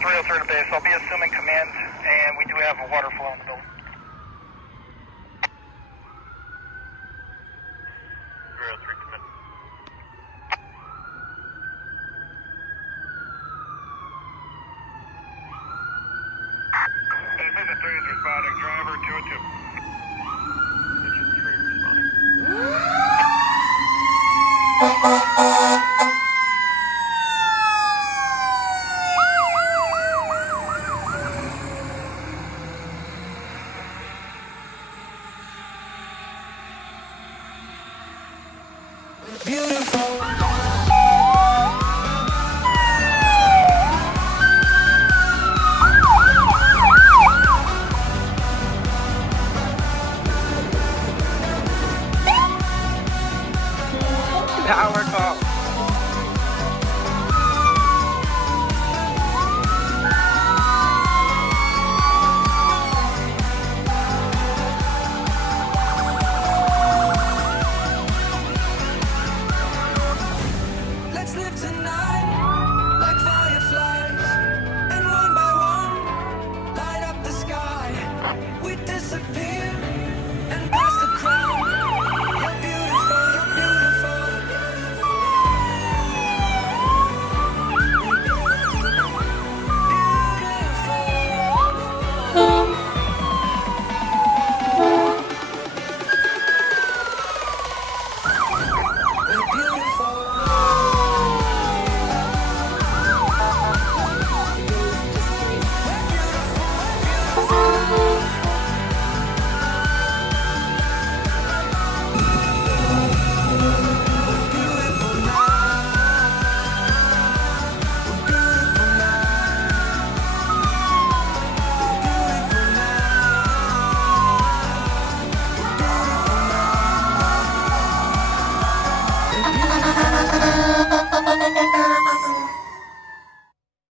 303 to base. I'll be assuming command, and we do have a water flow in the building. 303 command. This is a 3 is responding. Driver 202. Engine 3 responding. Beautiful. Power call. Let's live tonight like fireflies, and one by one light up the sky. We disappear.